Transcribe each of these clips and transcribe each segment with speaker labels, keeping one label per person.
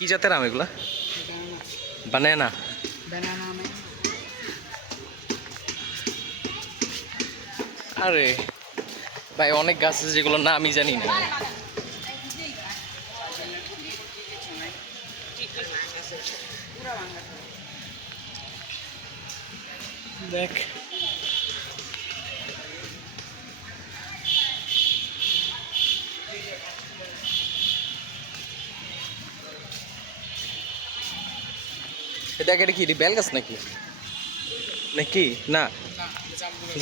Speaker 1: কি জাতের আম এগুলা? বানানা আরে, ভাই, অনেক গাছ আছে যেগুলো না আমি জানি না। দেখ। এ দেখ এটা কি এটি বেল গাছ নাকি? নাকি? না।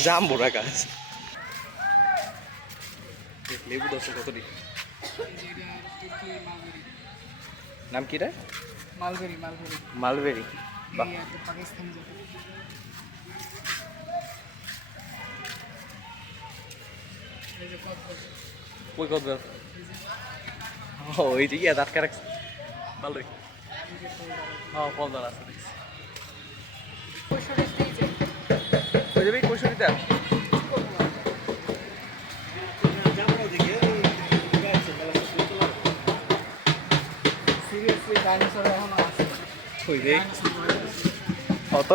Speaker 1: জাম্বুরা গাছ। লেবু দশ কতটি নাম কি রে?
Speaker 2: Mulberry mulberry.
Speaker 1: মালবেরি। কই কত ও এই যে ইয়া দাঁত কারেক্ট ভালোই। হ্যাঁ ফলদার আছে দেখছি কই যাবি কৈশোরীতে কত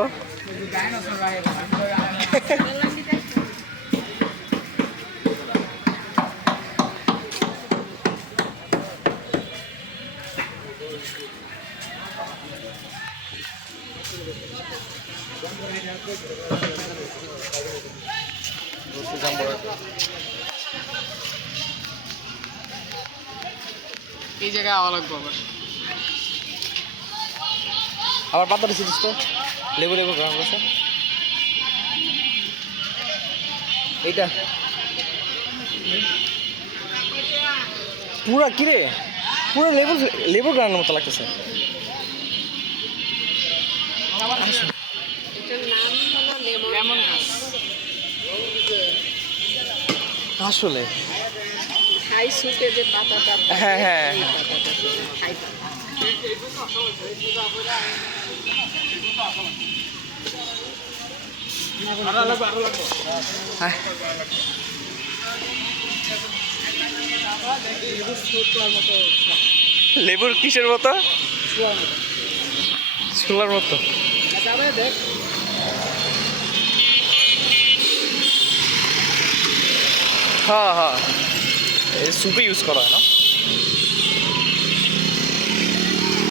Speaker 2: এই আবার।
Speaker 1: পাতা দিছিস তো। লেবু লেবু গ্রাম আছে এইটা। পুরা কিরে পুরো লেবু লেবু গ্রামের মতো লাগতেছে।
Speaker 2: লেমন
Speaker 1: আসলে।
Speaker 3: সুপে যে পাতাটা
Speaker 1: হ্যাঁ হ্যাঁ। হ্যাঁ লেবুর কিসের মতো। ছোলার মতো।
Speaker 2: যাবে দেখ।
Speaker 1: হ্যাঁ হ্যাঁ। সুপে ইউজ করা হয় না?